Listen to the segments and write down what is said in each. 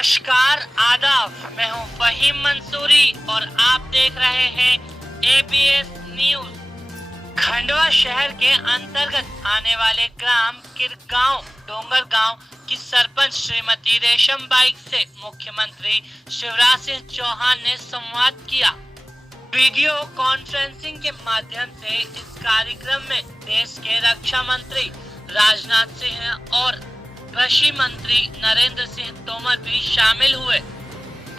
नमस्कार, आदाब। मैं हूं फहीम मंसूरी और आप देख रहे हैं एबीएस न्यूज। खंडवा शहर के अंतर्गत आने वाले ग्राम किरगांव डोंगर गांव की सरपंच श्रीमती रेशम बाई से मुख्यमंत्री शिवराज सिंह चौहान ने संवाद किया। वीडियो कॉन्फ्रेंसिंग के माध्यम से इस कार्यक्रम में देश के रक्षा मंत्री राजनाथ सिंह और कृषि मंत्री नरेंद्र सिंह तोमर भी शामिल हुए।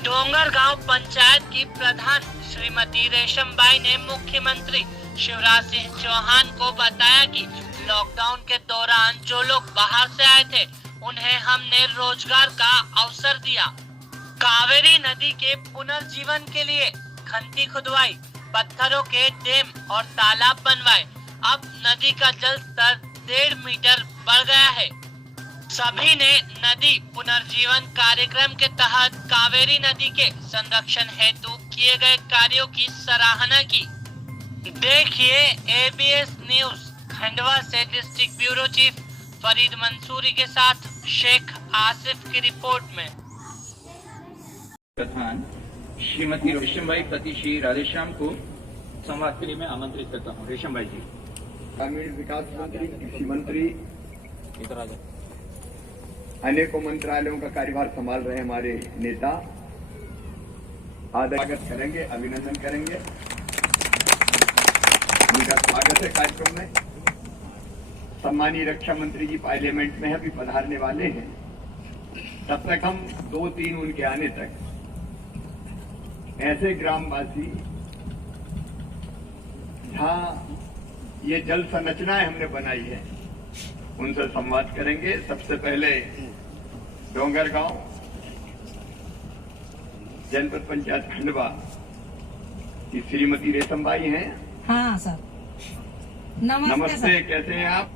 डोंगर गांव पंचायत की प्रधान श्रीमती रेशम बाई ने मुख्यमंत्री शिवराज सिंह चौहान को बताया कि लॉकडाउन के दौरान जो लोग बाहर से आए थे उन्हें हमने रोजगार का अवसर दिया। कावेरी नदी के पुनर्जीवन के लिए खंती खुदवाई, पत्थरों के डैम और तालाब बनवाए। अब नदी का जल स्तर 1.5 मीटर बढ़ गया है। सभी ने नदी पुनर्जीवन कार्यक्रम के तहत कावेरी नदी के संरक्षण हेतु किए गए कार्यों की सराहना की। देखिए एबीएस न्यूज खंडवा से district bureau chief Farid Mansoori के साथ शेख आसिफ की रिपोर्ट में। प्रधान श्रीमती रेशम बाई पति श्री राधेश्याम को संवाद के लिए मैं आमंत्रित करता हूँ। रेशम बाई जी। ग्रामीण विकास मंत्री, कृषि मंत्री, अनेकों मंत्रालयों का कार्यभार संभाल रहे हमारे नेता आदर स्वागत करेंगे, अभिनंदन करेंगे। उनका स्वागत है कार्यक्रम में। सम्मानीय रक्षा मंत्री जी पार्लियामेंट में अभी पधारने वाले हैं। तब तक हम 2-3 उनके आने तक ऐसे ग्रामवासी जहां ये जल संरचनाएं हमने बनाई है उनसे संवाद करेंगे। सबसे पहले डोंगर गांव जनपद पंचायत खंडवा की श्रीमती रेशम बाई हैं। हाँ सर, नमस्ते सर। कैसे हैं आप?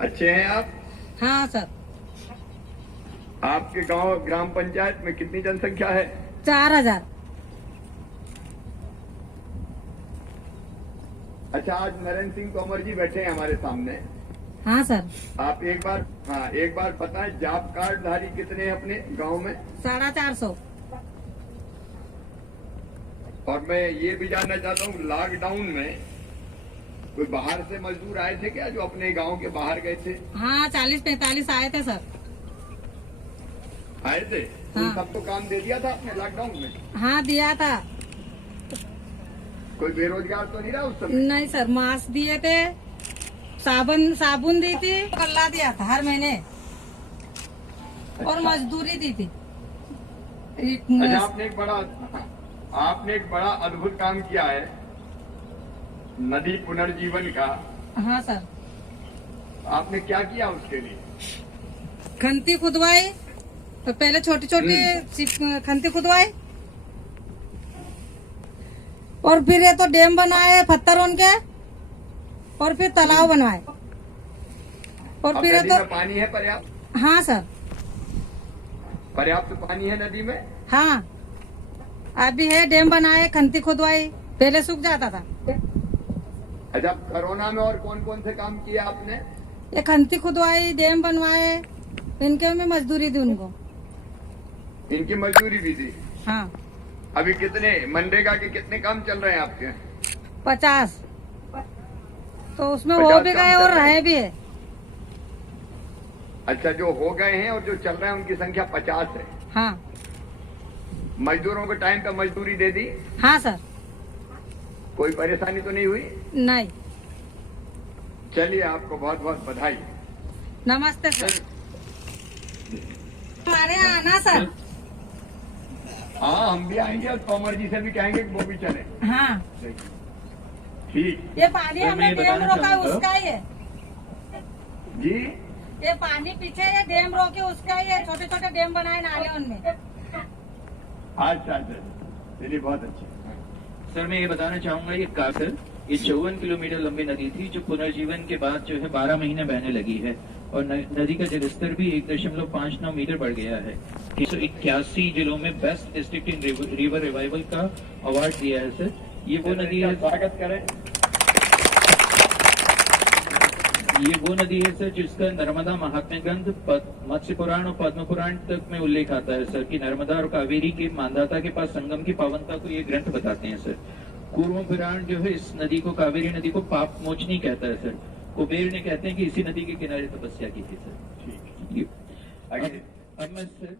अच्छे हैं आप? हाँ सर। आपके गांव ग्राम पंचायत में कितनी जनसंख्या है? 4000। अच्छा, आज नरेंद्र सिंह तोमर जी बैठे हैं हमारे सामने। हाँ सर। आप एक बार बताएं, जॉब कार्ड धारी कितने हैं अपने गांव में? 450। और मैं ये भी जानना चाहता हूँ, लॉकडाउन में कोई बाहर से मजदूर आए थे क्या जो अपने गांव के बाहर गए थे? हाँ, 40-45 आए थे सर। आए थे? हाँ। उन सबको काम दे दिया था आपने लॉकडाउन में? हाँ दिया था। कोई बेरोजगार तो नहीं रहा उस समय? नहीं सर, मास्क दिए थे, साबुन दी थी, गल्ला दिया था हर महीने। और मजदूरी दी थी। अच्छा, आपने एक बड़ा अद्भुत काम किया है नदी पुनर्जीवन का। हाँ सर। आपने क्या किया उसके लिए? खंती खुदवाई, तो पहले छोटी छोटी खंती खुदवाई और फिर ये तो डैम बनाए पत्थर उनके, और फिर तालाब बनवाए, और फिर नदी तो में पानी है पर्याप्त? हाँ सर, पर्याप्त पानी है नदी में? हाँ अभी है। डैम बनाए, खंती खुदवाई, पहले सूख जाता था। अच्छा, कोरोना में और कौन कौन से काम किए आपने? ये खंती खुदवाई, डैम बनवाए, इनके में मजदूरी दी उनको। इनकी मजदूरी भी दी? हाँ। अभी कितने मनरेगा के कितने काम चल रहे हैं आपके? 50। तो उसमें 50 हो भी काम गए चल और रहे रहे भी है। अच्छा, जो हो गए हैं और जो चल रहे हैं उनकी संख्या 50 है। हाँ। मजदूरों को टाइम पे मजदूरी दे दी? हाँ सर। कोई परेशानी तो नहीं हुई? नहीं। चलिए, आपको बहुत बहुत बधाई। नमस्ते सर। हमारे यहाँ आना सर। हाँ, हम भी आएंगे और तोमर जी से भी कहेंगे कि वो भी चले। हाँ। ठीक। ये पानी सर, हमने मैं ये डैम बताना रोका चाहूंगा। उसका ही है। जी, ये पानी पीछे ये डैम रोके उसका ही है। छोटे छोटे डैम बनाए नाले उनमें। अच्छा, चलिए, बहुत अच्छा। सर, मैं ये बताना चाहूंगा, ये कासर ये 54 किलोमीटर लंबी नदी थी जो पुनर्जीवन के बाद जो है 12 महीने बहने लगी है और नदी का जलस्तर भी 1.59 मीटर बढ़ गया है। 181 जिलों में best district in river revival का अवार्ड दिया है सर। ये वो नदी है। स्वागत करें। ये वो नदी है सर जिसका नर्मदा महात्म्य ग्रंथ मत्स्य पुराण और पद्म पुराण तक में उल्लेख आता है सर कि नर्मदा और कावेरी के मानदाता के पास संगम की पावनता को ये ग्रंथ बताते हैं सर। कूर्म पुराण जो है इस नदी को, कावेरी नदी को पाप मोचनी कहता है सर। कुबेर ने कहते हैं कि इसी नदी के किनारे तपस्या की थी सर। ठीक है। अब मैं सर